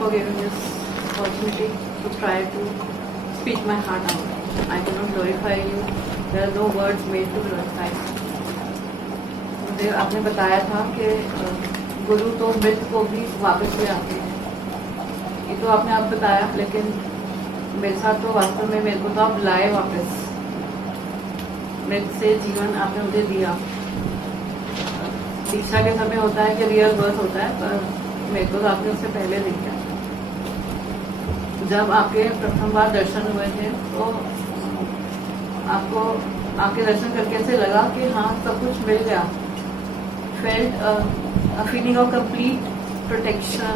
for giving this opportunity to try to speak my heart out. I cannot glorify you. There are no words made to glorify. मुझे आपने बताया था कि गुरु तो मृत को भी वापस ले आते हैं। ये तो आपने आप बताया, लेकिन मेरे साथ तो वास्तव में मेरे को तो आप लाए वापस। मृत से जीवन आपने मुझे दिया। दीक्षा के समय होता है कि रियल बर्थ होता है, पर मेरे को तो आपने उससे पहले देखा। जब आपके प्रथम बार दर्शन हुए थे तो आपको आपके दर्शन करके ऐसे लगा कि हाँ सब कुछ मिल गया। Felt a feeling of complete protection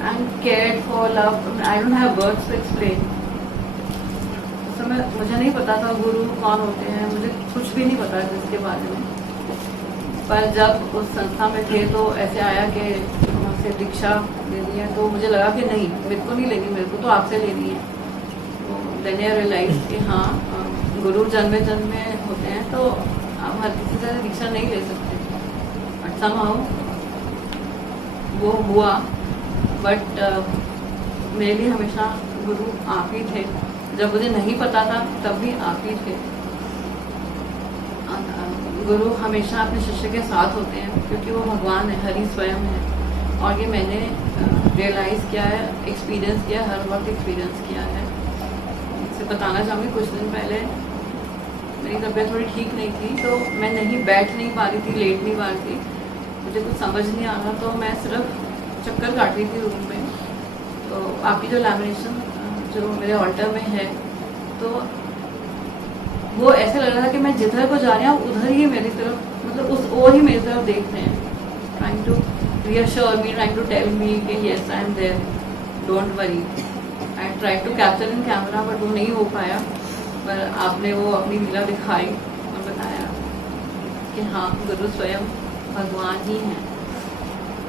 and cared for love. I don't have words to explain. उस समय मुझे नहीं पता था गुरु कौन होते हैं, मुझे कुछ भी नहीं पता था इसके बारे में। पर जब उस संस्था में थे तो ऐसे आया कि हमसे दीक्षा लेनी है, तो मुझे लगा कि नहीं, मेरे को नहीं लेनी, मेरे को तो आपसे लेनी है। तो देन आई रियलाइज कि हाँ गुरु जन्मे जन्मे होते हैं, तो आप हर किसी से दीक्षा नहीं ले सकते। बट समहाउ वो हुआ। बट मेरे लिए हमेशा गुरु आप ही थे। जब मुझे नहीं पता था तब भी आप ही थे। गुरु हमेशा अपने शिष्य के साथ होते हैं, क्योंकि वो भगवान है, हरि स्वयं है। और ये मैंने रियलाइज़ किया है, एक्सपीरियंस किया, हर वक्त एक्सपीरियंस किया है। इससे बताना चाहूँगी, कुछ दिन पहले मेरी तबीयत थोड़ी ठीक नहीं थी, तो मैं नहीं बैठ नहीं पा रही थी, लेट नहीं पा रही थी, मुझे कुछ समझ नहीं आ रहा, तो मैं सिर्फ चक्कर काट रही थी रूम में। तो आपकी जो लैमिनेशन जो मेरे ऑल्टर में है, तो वो ऐसे लग रहा था कि मैं जिधर को जा रही हूँ उधर ही मेरी तरफ, मतलब उस ओर ही मेरी तरफ देख रहे हैं। Trying to reassure me, trying to tell me कि yes I am there, don't worry. I tried to capture in camera, but वो नहीं हो पाया। पर आपने वो अपनी लीला दिखाई और बताया कि हाँ गुरु स्वयं भगवान ही हैं।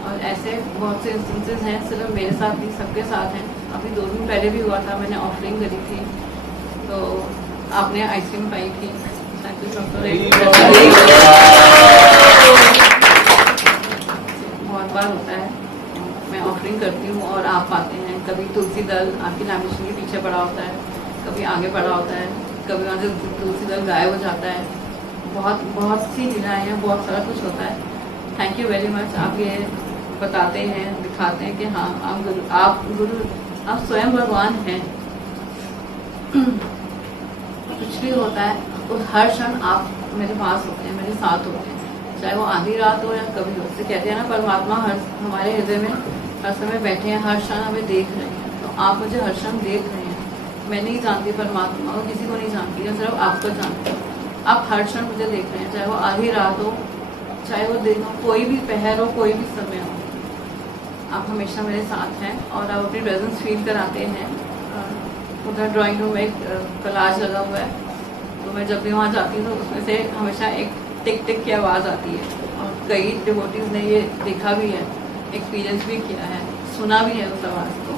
और ऐसे बहुत से इंस्टेंसेस हैं, सिर्फ मेरे साथ नहीं, सबके साथ हैं। अभी 2 दिन पहले भी हुआ था, मैंने ऑफरिंग करी थी, तो आपने आइसक्रीम पाई थी। बहुत बार होता है, मैं ऑफरिंग करती हूँ और आप पाते हैं। कभी तुलसी दल आपकी लैमिनेशन के पीछे पड़ा होता है, कभी आगे पड़ा होता है, कभी वहाँ से तुलसी दल गायब हो जाता है। बहुत सी लीलाएँ हैं, बहुत सारा कुछ होता है। Thank you very much. आप ये बताते हैं, दिखाते हैं कि हाँ आप गुरु आप स्वयं भगवान हैं। कुछ भी होता है उस हर क्षण आप मेरे पास होते हैं, मेरे साथ होते हैं, चाहे वो आधी रात हो या कभी हो। उससे कहते हैं ना, परमात्मा हर हमारे हृदय में हर समय बैठे हैं, हर क्षण हमें देख रहे हैं। तो आप मुझे हर क्षण देख रहे हैं। मैं नहीं जानती परमात्मा को, किसी को नहीं जानती, मैं सिर्फ आपको जानती हूँ। आप हर क्षण मुझे देख रहे हैं, चाहे वो आधी रात हो, चाहे वो दिन हो, कोई भी पहर हो, कोई भी समय हो, आप हमेशा मेरे साथ हैं और आप अपनी प्रेजेंस फील कराते हैं। उधर ड्राइंग रूम में एक कलाज लगा हुआ है, तो मैं जब भी वहाँ जाती हूँ तो उसमें से हमेशा एक टिक टिक की आवाज़ आती है। और कई डिवोटीज़ ने ये देखा भी है, एक्सपीरियंस भी किया है, सुना भी है उस आवाज़ को,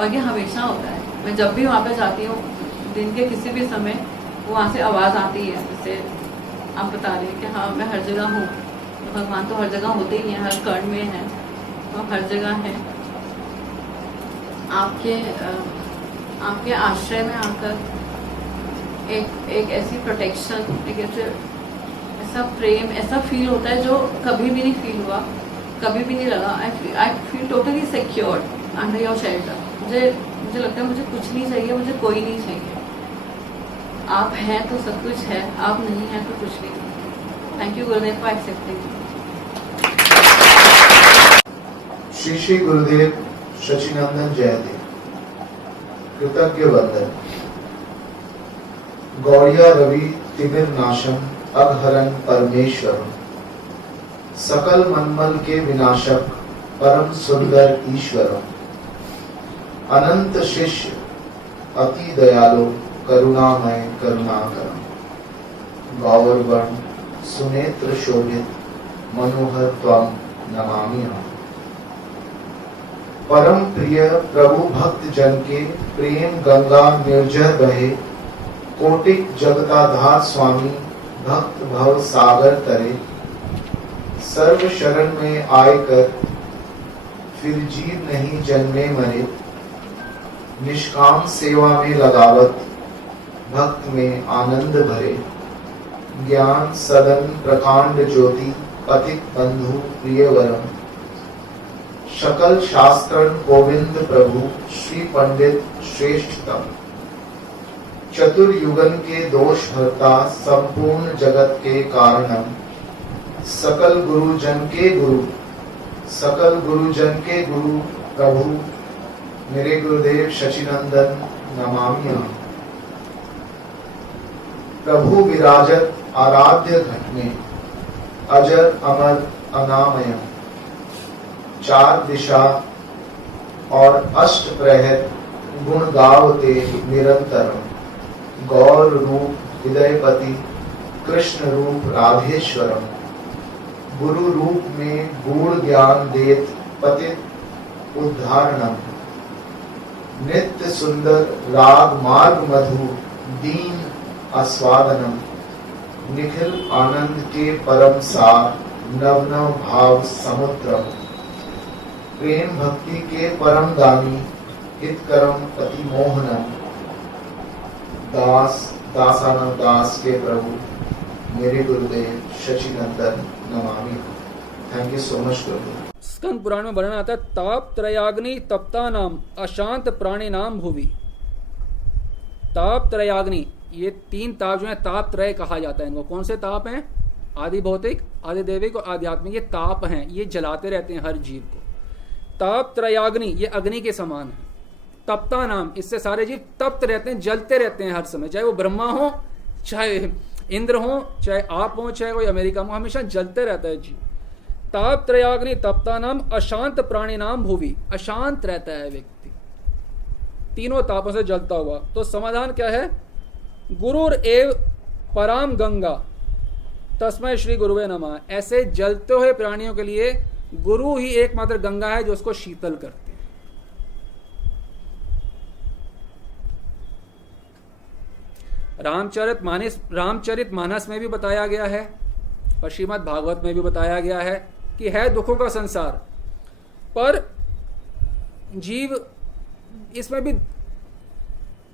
और ये हमेशा होता है। मैं जब भी वहाँ पे जाती हूँ, दिन के किसी भी समय, वहाँ से आवाज़ आती है, जैसे आप बता रहे हैं कि हाँ मैं हर जगह हूँ। तो भगवान तो हर जगह होते ही हैं, हर कण में है, तो हर जगह है। आपके आश्रय में आकर एक ऐसी प्रोटेक्शन, एक ऐसा प्रेम, ऐसा फील होता है जो कभी भी नहीं फील हुआ, कभी भी नहीं लगा। I feel totally secured under your shelter. मुझे लगता है मुझे कुछ नहीं चाहिए, मुझे कोई नहीं चाहिए। आप हैं तो सब कुछ है, आप नहीं हैं तो कुछ भी नहीं। Thank you Gurudev for accepting. Shri Shri Gurudev शचिनंदन जयंती। कृतज्ञ वंदन। गौड़िया रवि तिमिर नाशम अघहरन परमेश्वर, सकल मनमल के विनाशक परम सुंदर ईश्वर, अनंत शिष्य अति दयालु करुणामय करुणाकर, गौरवर्ण सुनेत्र शोभित मनोहर त्वं नमामि। परम प्रिय प्रभु भक्त जन के प्रेम गंगा निर्जर बहे, कोटिक जगताधार स्वामी भक्त भव सागर तरे, सर्व शरण में आय कर फिर जीव नहीं जन्मे मरे, निष्काम सेवा में लगावत, भक्त में आनंद भरे, ज्ञान सदन प्रकांड ज्योति, पथिक बंधु प्रियवरम, शकल शास्त्रन गोविंद प्रभु, श्री पंडित श्रेष्ठतम, चतुर्युगन के दोष हरता, संपूर्ण जगत के कारणम, सकल गुरुजन के गुरु, सकल गुरुजन के गुरु प्रभु, मेरे गुरुदेव शचिनंदन नमामि। प्रभु विराजत आराध्य घट में, अजर अमर अनामय, चार दिशा और अष्ट प्रहर गुण गावते निरंतर, गौर रूप हृदयपति, कृष्ण रूप राधेश्वरम, गुरु रूप में गूढ़ ज्ञान देत पतित उद्धारणम, नित्य सुंदर राग मार्ग मधु दीन आस्वादनम, निखिल आनंद के परम सार नव नव भाव समुद्रम, प्रेम भक्ति के परम दानी हितकरम पति मोहनम, दास दासानंद दास के प्रभु, मेरे गुरुदेव शचिनंदन Namami. Thank you so much गुरुदेव। स्कंद पुराण में वर्णन आता है, ताप त्रयाग्नि तप्ता नाम अशांत प्राणी नाम भुवि। ताप त्रयाग्नि, ये तीन ताप जो है ताप त्रय कहा जाता है इनको। कौन से ताप हैं? आदि भौतिक, आदि दैविक और आध्यात्मिक। ये ताप हैं, ये जलाते रहते हैं हर जीव को। ताप त्रयाग्नि, ये अग्नि के समान है। तप्ता नाम, इससे सारे जीव तप्त रहते हैं, जलते रहते हैं हर समय, चाहे वो ब्रह्मा हो, चाहे इंद्र हो, चाहे आप हो, चाहे कोई अमेरिका में, हमेशा जलते रहता है जीव। ताप त्रयाग्नि तप्ता नाम अशांत प्राणी नाम भूवि, अशांत रहता है व्यक्ति तीनों तापों से जलता हुआ। तो समाधान क्या है? गुरुर एव पराम गंगा तस्मै श्री गुरुवे नमः। ऐसे जलते हुए प्राणियों के लिए गुरु ही एकमात्र गंगा है जो उसको शीतल करती है। रामचरित मानस में भी बताया गया है और श्रीमद् भागवत में भी बताया गया है कि है दुखों का संसार, पर जीव इसमें भी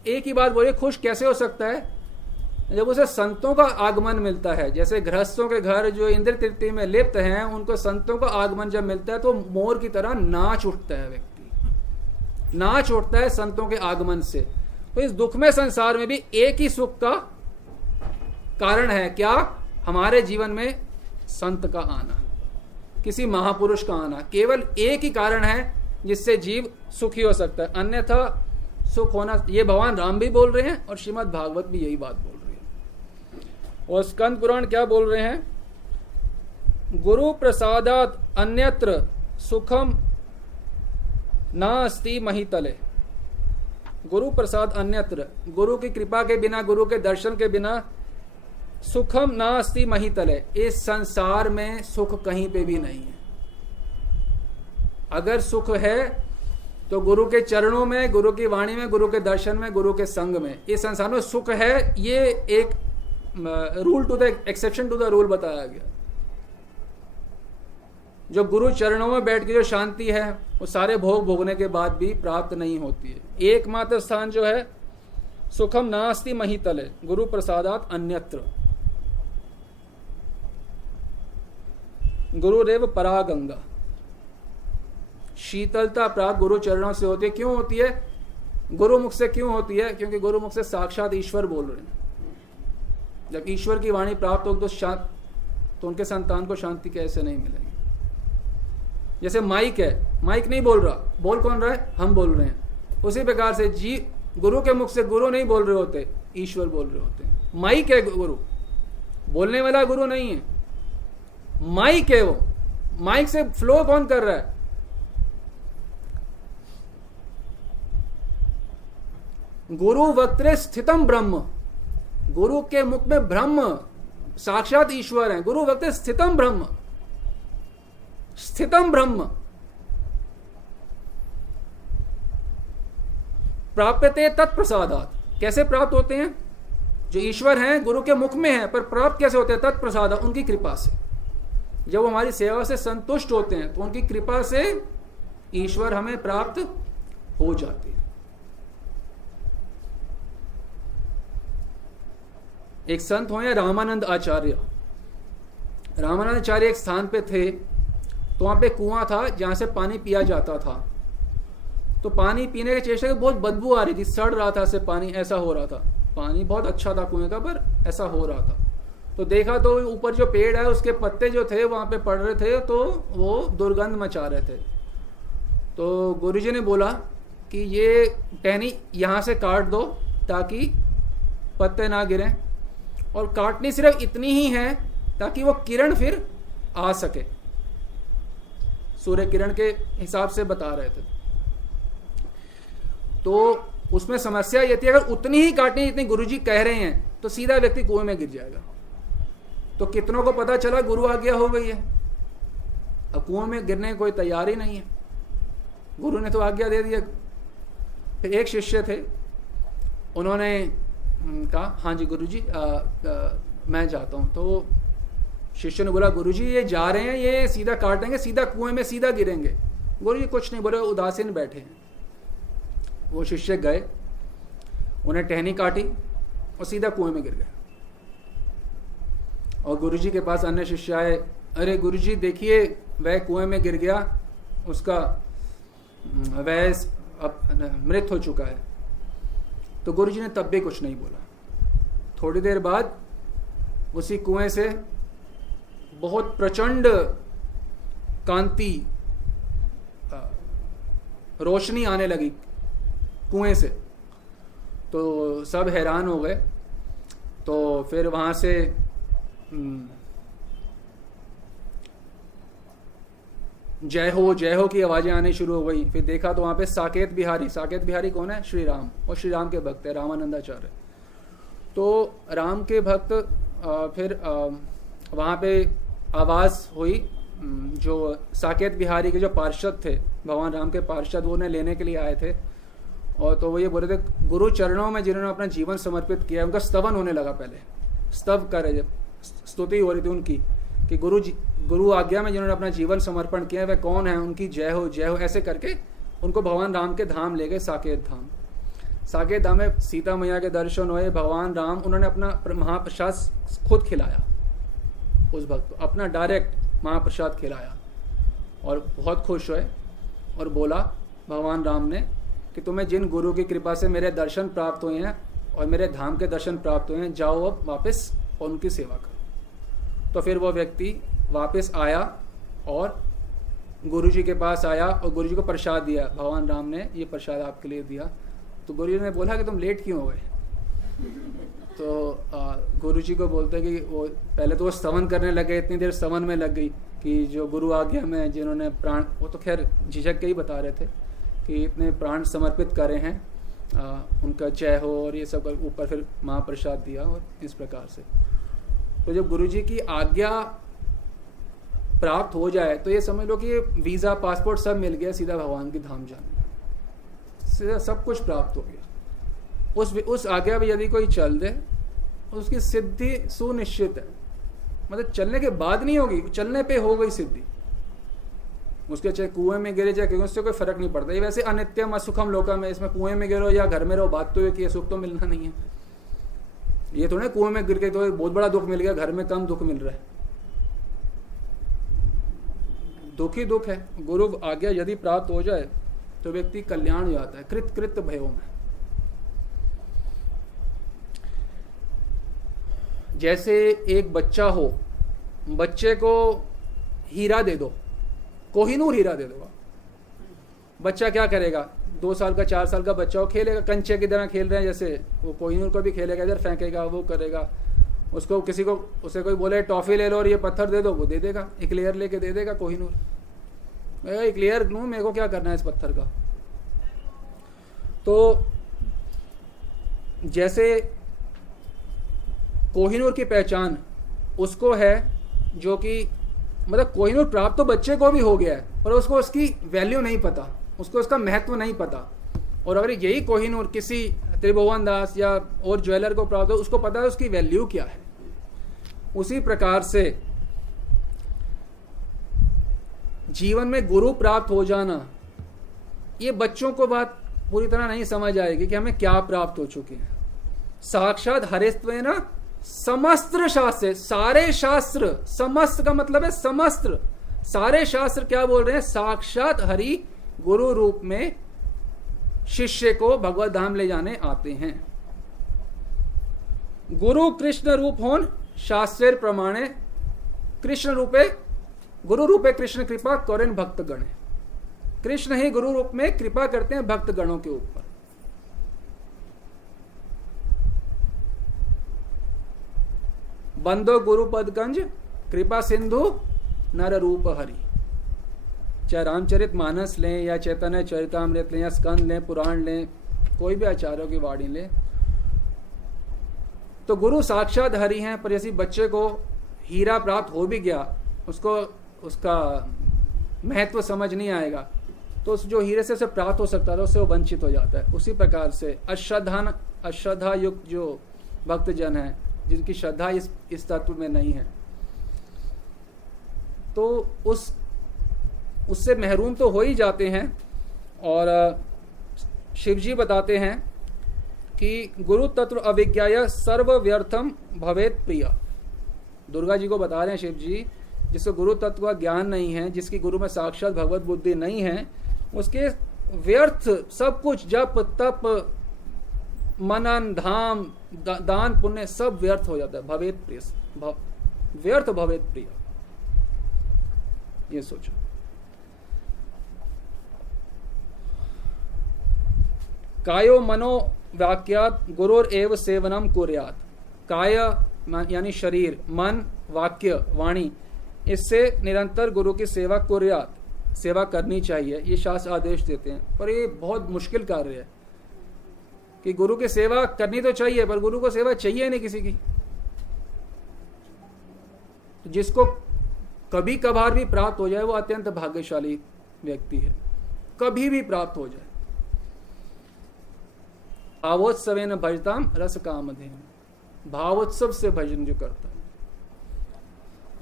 एक ही बात बोलिए, खुश कैसे हो सकता है? जब उसे संतों का आगमन मिलता है। जैसे गृहस्थों के घर जो इंद्र तृप्ति में लिप्त हैं, उनको संतों का आगमन जब मिलता है तो मोर की तरह नाच उठता है व्यक्ति, नाच उठता है संतों के आगमन से। तो इस दुखमय संसार में भी एक ही सुख का कारण है, क्या? हमारे जीवन में संत का आना, किसी महापुरुष का आना। केवल एक ही कारण है जिससे जीव सुखी हो सकता है, अन्यथा सुख होना, ये भगवान राम भी बोल रहे हैं और श्रीमद् भागवत भी यही बात बोल रही है। और स्कंद पुराण क्या बोल रहे हैं? गुरु प्रसादात अन्यत्र सुखम नास्ति महितले। गुरु प्रसाद अन्यत्र, गुरु की कृपा के बिना, गुरु के दर्शन के बिना सुखम नास्ति महितले, इस संसार में सुख कहीं पे भी नहीं है। अगर सुख है तो गुरु के चरणों में, गुरु की वाणी में, गुरु के दर्शन में, गुरु के संग में। इस संसार में सुख है, ये एक rule to the exception to the rule बताया गया। जो गुरु चरणों में बैठ के जो शांति है वो सारे भोग भोगने के बाद भी प्राप्त नहीं होती है। एकमात्र स्थान जो है सुखम नास्ति महितले, गुरु प्रसादात अन्यत्र। गुरुरेव परा गंगा, शीतलता प्राप्त गुरु चरणों से होती है। क्यों होती है? गुरु मुख से क्यों होती है? क्योंकि गुरु मुख से साक्षात ईश्वर बोल रहे हैं। जब ईश्वर की वाणी प्राप्त हो तो उनके संतान को शांति कैसे नहीं मिलेगी? जैसे माइक है, माइक नहीं बोल रहा, बोल कौन रहा है? हम बोल रहे हैं। उसी प्रकार से जी गुरु के मुख से गुरु नहीं बोल रहे होते, ईश्वर बोल रहे होते हैं। माइक है गुरु, बोलने वाला गुरु नहीं है, माइक है वो। माइक से फ्लो कौन कर रहा है? गुरु वक्त्रे स्थितम ब्रह्म, गुरु के मुख में ब्रह्म साक्षात ईश्वर है। गुरु वक्त्रे स्थितम ब्रह्म, स्थितम ब्रह्म प्राप्यते तत्प्रसादात। कैसे प्राप्त होते हैं? जो ईश्वर हैं गुरु के मुख में हैं, पर प्राप्त कैसे होते हैं? तत्प्रसादात, उनकी कृपा से। जब वो हमारी सेवा से संतुष्ट होते हैं तो उनकी कृपा से ईश्वर हमें प्राप्त हो जाते हैं। एक संत हुए रामानंद आचार्य। रामानंद आचार्य एक स्थान पे थे, तो वहां पे कुआं था जहां से पानी पिया जाता था। तो पानी पीने के चेष्टा की बहुत बदबू आ रही थी, सड़ रहा था से पानी, ऐसा हो रहा था। पानी बहुत अच्छा था कुएं का, पर ऐसा हो रहा था। तो देखा तो ऊपर जो पेड़ है उसके पत्ते जो थे वहां पे पड़ रहे थे, तो वो दुर्गंध मचा रहे थे। तो गुरुजी ने बोला कि ये टहनी यहाँ से काट दो ताकि पत्ते ना गिरें, और काटनी सिर्फ इतनी ही है ताकि वो किरण फिर आ सके। सूर्य किरण के हिसाब से बता रहे थे। तो उसमें समस्या ये थी, अगर उतनी ही काटनी जितनी गुरुजी कह रहे हैं तो सीधा व्यक्ति कुएं में गिर जाएगा। तो कितनों को पता चला गुरु आज्ञा हो गई है, अब कुएं में गिरने की कोई तैयारी नहीं है, गुरु ने तो आज्ञा दे दिया। फिर एक शिष्य थे, उन्होंने कहा हाँ जी गुरुजी मैं जाता हूँ। तो शिष्य ने बोला गुरुजी ये जा रहे हैं, ये सीधा काटेंगे, सीधा कुएं में सीधा गिरेंगे। गुरुजी कुछ नहीं बोले, उदासीन बैठे हैं। वो शिष्य गए, उन्हें टहनी काटी और सीधा कुएं में गिर गए। और गुरुजी के पास अन्य शिष्य आए, अरे गुरुजी देखिए वह कुएं में गिर गया, उसका वह अब मृत हो चुका है। तो गुरुजी ने तब भी कुछ नहीं बोला। थोड़ी देर बाद उसी कुएं से बहुत प्रचंड कांति, रोशनी आने लगी कुएं से। तो सब हैरान हो गए। तो फिर वहां से जय हो की आवाजें आनी शुरू हो गई। फिर देखा तो वहां पे साकेत बिहारी कौन है? श्री राम, और श्री राम के भक्त है रामानंदाचार्य। तो राम के भक्त फिर वहां पे आवाज हुई, जो साकेत बिहारी के जो पार्षद थे, भगवान राम के पार्षद, वो उन्हें लेने के लिए आए थे। और तो वो ये बोल रहे थे गुरु चरणों में जिन्होंने अपना जीवन समर्पित किया, उनका स्तवन होने लगा। पहले स्तव कर रहे, स्तुति हो रही थी उनकी कि गुरु आज्ञा में जिन्होंने अपना जीवन समर्पण किया वह कौन है, उनकी जय हो, ऐसे करके उनको भगवान राम के धाम ले गए, साकेत धाम। साकेत धाम में सीता मैया के दर्शन हुए। भगवान राम उन्होंने अपना महाप्रसाद खुद खिलाया उस भक्त को, अपना डायरेक्ट महाप्रसाद खिलाया, और बहुत खुश हुए। और बोला भगवान राम ने कि तुम्हें जिन गुरु की कृपा से मेरे दर्शन प्राप्त हुए हैं और मेरे धाम के दर्शन प्राप्त हुए हैं, जाओ अब वापस और उनकी सेवा करो। तो फिर वो व्यक्ति वापस आया और गुरुजी के पास आया और गुरुजी को प्रसाद दिया। भगवान राम ने ये प्रसाद आपके लिए दिया। तो गुरुजी ने बोला कि तुम लेट क्यों हो गए? तो गुरुजी को बोलते कि वो पहले तो वो स्तवन करने लगे, इतनी देर स्तवन में लग गई कि जो गुरु आज्ञा में जिन्होंने प्राण, वो तो खैर झिझक के ही बता रहे थे कि इतने प्राण समर्पित करे हैं, उनका जय हो, और ये सब ऊपर फिर महाप्रसाद दिया। और इस प्रकार से तो जब गुरुजी की आज्ञा प्राप्त हो जाए तो ये समझ लो कि वीज़ा पासपोर्ट सब मिल गया, सीधा भगवान की धाम जाने, सीधा सब कुछ प्राप्त हो गया। उस आज्ञा में यदि कोई चल दे उसकी सिद्धि सुनिश्चित है। मतलब चलने के बाद नहीं होगी, चलने पे हो गई सिद्धि। उसके चाहे कुएं में गिरे जाए, क्योंकि उससे कोई फर्क नहीं पड़ता। ये वैसे अनित्यम असुखम लोकम है, इसमें कुएं में गिरो या घर में रहो, बात तो है कि सुख तो मिलना नहीं है। ये थोड़ा कुएं में गिर के तो बहुत बड़ा दुख मिल गया, घर में कम दुख मिल रहा है। दुख ही दुख है। गुरु आज्ञा यदि प्राप्त हो जाए तो व्यक्ति कल्याण हो जाता है, कृत भयो में। जैसे एक बच्चा हो, बच्चे को हीरा दे दो, कोहिनूर हीरा दे दो, बच्चा क्या करेगा? 2 साल का 4 साल का बच्चा हो, खेलेगा, कंचे की तरह खेल रहे हैं जैसे, वो कोहिनूर को भी खेलेगा, इधर फेंकेगा, वो करेगा। उसको किसी को, उसे कोई बोले टॉफी ले लो और ये पत्थर दे दो, वो दे देगा, इक्लेयर लेके दे देगा कोहिनूर। मैं इक्लेयर लूँ, मेरे को क्या करना है इस पत्थर का? तो जैसे कोहिनूर की पहचान उसको है जो कि, मतलब कोहिनूर प्राप्त तो बच्चे को भी हो गया है, पर उसको उसकी वैल्यू नहीं पता, उसको उसका महत्व नहीं पता। और अगर यही कोहिनूर किसी त्रिभुवन दास या और ज्वेलर को प्राप्त हो, उसको पता है उसकी वैल्यू क्या है। उसी प्रकार से जीवन में गुरु प्राप्त हो जाना ये बच्चों को बात पूरी तरह नहीं समझ आएगी कि हमें क्या प्राप्त हो चुके हैं। साक्षात हरिस्त्वेन समस्त शास्त्र, सारे शास्त्र, समस्त का मतलब है समस्त, सारे शास्त्र क्या बोल रहे हैं? साक्षात हरि गुरु रूप में शिष्य को भगवत धाम ले जाने आते हैं। गुरु कृष्ण रूप होन शास्त्रेर प्रमाणे, कृष्ण रूपे गुरु रूपे कृष्ण कृपा करें भक्त गणे। कृष्ण ही गुरु रूप में कृपा करते हैं भक्त गणों के ऊपर। बंदो गुरुपद गंज कृपा सिंधु नर रूप हरि। चाहे रामचरित मानस लें या चैतन्य चरितामृत लें या स्कंद लें, पुराण लें, कोई भी आचार्यों की वाणी लें, तो गुरु साक्षात हरि हैं। पर जैसे बच्चे को हीरा प्राप्त हो भी गया, उसको उसका महत्व समझ नहीं आएगा, तो उस जो हीरे से उसे प्राप्त हो सकता था उससे वो वंचित हो जाता है। उसी प्रकार से अश्रद्धा युक्त जो भक्तजन है, जिनकी श्रद्धा इस तत्व में नहीं है, तो उससे महरूम तो हो ही जाते हैं। और शिव जी बताते हैं कि गुरु तत्व अविज्ञाय सर्व व्यर्थम भवेत प्रिय। दुर्गा जी को बता रहे हैं शिव जी, जिसको गुरु तत्व का ज्ञान नहीं है, जिसकी गुरु में साक्षात भगवत बुद्धि नहीं है, उसके व्यर्थ सब कुछ, जप तप मनन धाम दान पुण्य सब व्यर्थ हो जाता है। भवेत प्रिय, व्यर्थ भवेत प्रिय, ये सोचो। कायो मनो वाक्यात गुरुर एव सेवनम कुर्यात। काय यानी शरीर, मन, वाक्य, वाणी, इससे निरंतर गुरु की सेवा कुर्यात, सेवा करनी चाहिए, ये शास्त्र आदेश देते हैं। पर ये बहुत मुश्किल कार्य है कि गुरु की सेवा करनी तो चाहिए, पर गुरु को सेवा चाहिए नहीं किसी की। तो जिसको कभी कभार भी प्राप्त हो जाए वो अत्यंत भाग्यशाली व्यक्ति है, कभी भी प्राप्त हो जाए। भावोत्सवेन भजताम रस कामधेन, भावोत्सव से भजन जो करता है।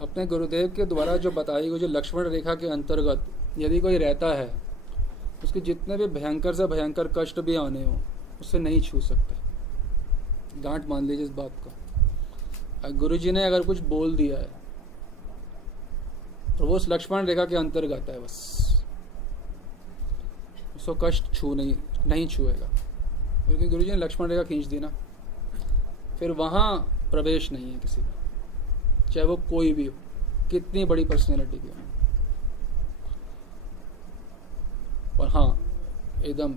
अपने गुरुदेव के द्वारा जो बताई गई जो लक्ष्मण रेखा के अंतर्गत यदि कोई रहता है, उसके जितने भी भयंकर से भयंकर कष्ट भी आने हो, उससे नहीं छू सकते। गांठ मान लीजिए इस बात को। गुरु जी ने अगर कुछ बोल दिया है तो वो उस लक्ष्मण रेखा के अंतर्गत है, बस उसको कष्ट नहीं छुएगा, क्योंकि गुरु जी ने लक्ष्मण रेखा खींच दी ना, फिर वहां प्रवेश नहीं है किसी का, चाहे वो कोई भी हो, कितनी बड़ी पर्सनैलिटी की हो। और हाँ, एकदम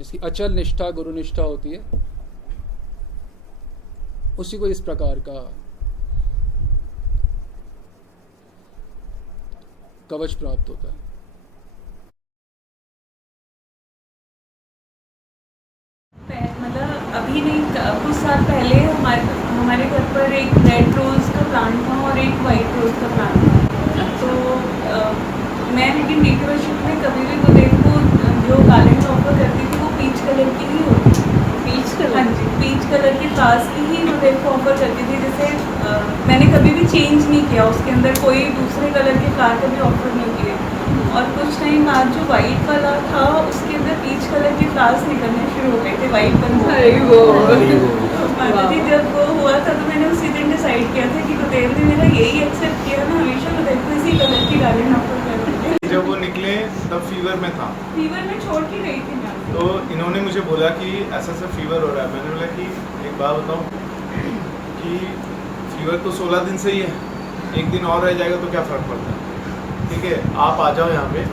इसकी अचल निष्ठा गुरु निष्ठा होती है, उसी को इस प्रकार का कवच प्राप्त होता है। मतलब अभी नहीं, कुछ साल पहले हमारे घर पर एक रेड रोज का प्लांट था और एक वाइट रोज का प्लांट था। तो मैं लेकिन डेकोरेशन में कभी भी गुरुदेव को जो गार्लैंड ऑफर करती थी वो पीच कलर की ही होती थी। Peach colour? हाँ जी, पीच कलर की फ्लावर्स की ही गुरुदेव को ऑफर करती थी। जैसे मैंने कभी भी चेंज नहीं किया, उसके अंदर कोई दूसरे कलर के फ्लावर कभी ऑफर नहीं किए। और कुछ टाइम बाद जो वाइट वाला था उसके अंदर पीच कलर के फ्लावर्स निकलने शुरू हो गए थे, वाइट बन गए। जब वो हुआ था तो मैंने उसी दिन डिसाइड किया था कि गुरुदेव ने मेरा यही एक्सेप्ट किया, मैं हमेशा गुरुदेव को इसी कलर की गार्लैंड ऑफर करूँगी। जब वो निकले तब फीवर में था, फीवर में छोड़ के गई थी मैं। तो इन्होंने मुझे बोला कि ऐसा फीवर हो रहा है। मैंने बोला कि एक बात बताऊँ कि फीवर तो 16 दिन से ही है, एक दिन और रह जाएगा तो क्या फ़र्क पड़ता है, ठीक है, आप आ जाओ यहाँ पे,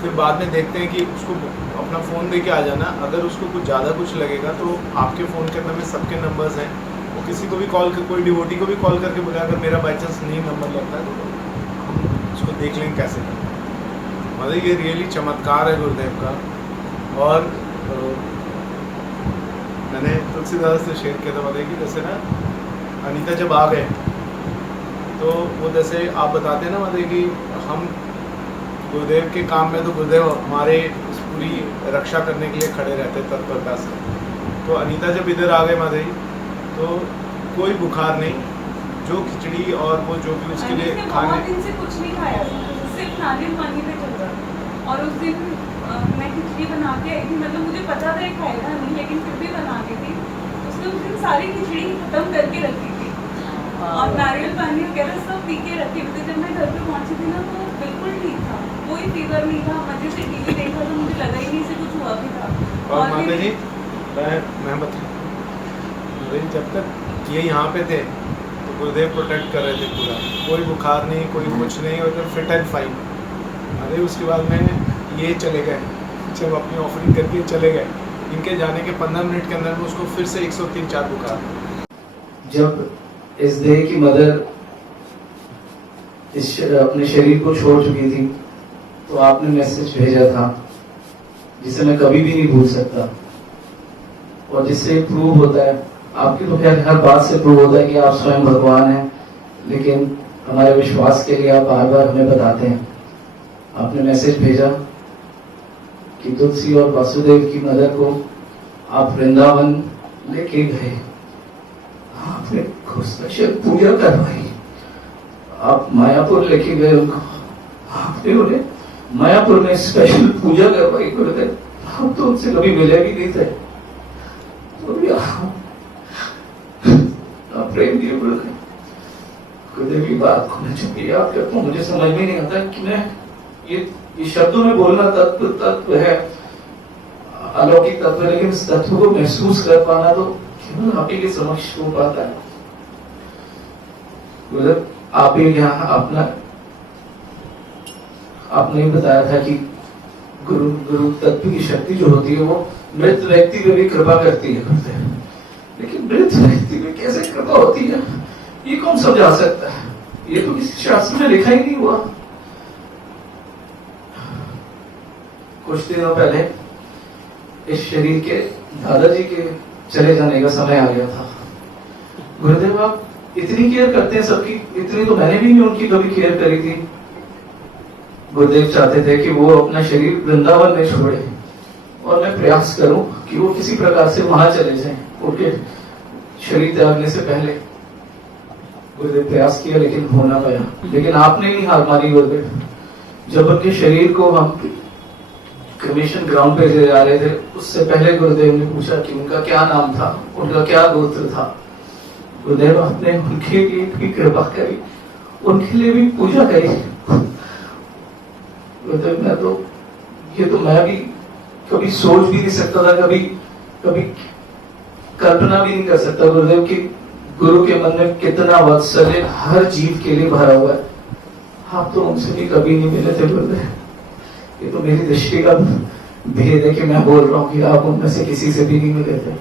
फिर बाद में देखते हैं कि उसको अपना फ़ोन दे के आ जाना। अगर उसको कुछ ज़्यादा कुछ लगेगा तो आपके फ़ोन के अंदर में सबके नंबर्स हैं, वो किसी को भी कॉल कर, कोई डिवोटी को भी कॉल करके बोला अगर मेरा बाई चांस नहीं नंबर लगता है तो उसको देख लेंगे कैसे। मतलब ये रियली चमत्कार है गुरुदेव का। और मैंने तुलसीदास से शेयर किया था, मतलब कि जैसे ना अनीता जब आ गए तो वो जैसे आप बताते हैं ना, मतलब कि हम गुरुदेव के काम में तो गुरुदेव हमारे पूरी रक्षा करने के लिए खड़े रहते तत्परता से। तो अनीता जब इधर आ गए माधवी, तो कोई बुखार नहीं, जो खिचड़ी और वो जो भी उसके लिए खाने, दिन से कुछ नहीं खाया, सिर्फ नारियल पानी पे चल रहा। और उस दिन मैं खिचड़ी बना के आई थी, मतलब मुझे पता था ये खाएगा नहीं, लेकिन फिर भी बना के थी। उसने उस दिन सारी खिचड़ी खत्म करके रखी थी और नारियल पानी वगैरह सब पी के रखे हुए थे। जब मैं घर पे पहुंची थी ना, तो बिल्कुल ठीक था, कोई फीवर नहीं था। मजे से टीवी देखा तो मुझे लगा ही नहीं से कुछ हुआ भी था। और माता फिर- जी मैं बता, जब तक ये यहाँ पे थे तो गुरुदेव प्रोटेक्ट कर रहे थे पूरा, कोई बुखार नहीं, कोई कुछ नहीं, और फिट एंड फाइन। अरे उसके बाद में ये चले गए, जब अपनी ऑफरिंग करके चले गए, इनके जाने के 15 मिनट के अंदर में उसको फिर से 103-4 बुखार। जब इस देह की मदर अपने शरीर को छोड़ चुकी थी, तो आपने मैसेज भेजा था जिसे मैं कभी भी नहीं भूल सकता, और जिससे प्रूव होता है, आपकी तो खैर हर बात से प्रूव होता है कि आप स्वयं भगवान हैं, लेकिन हमारे विश्वास के लिए आप बार बार हमें बताते हैं। आपने मैसेज भेजा कि तुलसी और वासुदेव की मदर को आप वृंदावन लेके गए, आपने घोषणाक्षर पूजा करवाई, आप मायापुर लेके गए उनको, आपने उन्हें मायापुर में स्पेशल पूजा करवाई। गुरुदेव, हम तो उनसे कभी मिले भी नहीं थे, तो भी आप प्रेम दिए गुरुदेव। गुरुदेव की बात को मैं चुकी आप करता हूँ, मुझे समझ में नहीं आता कि मैं ये शब्दों में बोलना तत्व है, अलौकिक तत्व है, लेकिन इस तत्व को महसूस कर पाना तो केवल आप ही के समक्ष हो पाता है। गुरुदेव, आप ही यहाँ आपने ही बताया था कि गुरु तत्व की शक्ति जो होती है वो मृत व्यक्ति पे भी कृपा करती है गुरुदेव, लेकिन मृत व्यक्ति में कैसे कृपा होती है ये कौन समझा सकता है? ये तो किसी शास्त्र में लिखा ही नहीं हुआ। कुछ दिनों पहले इस शरीर के दादाजी के चले जाने का समय आ गया था। गुरुदेव, आप इतनी केयर करते हैं सबकी, इतनी तो मैंने भी नहीं उनकी कभी केयर करी थी। गुरुदेव चाहते थे कि वो अपना शरीर वृंदावन में छोड़े और मैं प्रयास करूं कि वो किसी प्रकार से वहां चले जाएं उनके शरीर त्यागने से पहले। गुरुदेव प्रयास किया लेकिन हो ना पाया, लेकिन आपने ही हार मारी गुरुदेव। जब उनके शरीर को हम कमीशन ग्राउंड पे ले जा रहे थे, उससे पहले गुरुदेव ने पूछा कि उनका क्या नाम था, उनका क्या गोत्र था। गुरुदेव, आपने उनके लिए भी कृपा करी, उनके लिए भी पूजा करी। गुरुदेव, मैं भी कभी सोच भी नहीं सकता था, कभी कल्पना भी नहीं कर सकता गुरुदेव कि गुरु के मन में कितना वात्सल्य हर जीव के लिए भरा हुआ है। आप तो उनसे भी कभी नहीं मिले थे गुरुदेव। ये तो मेरी दृष्टि का भेद है कि मैं बोल रहा हूँ कि आप उनमें से किसी से भी नहीं मिले थे।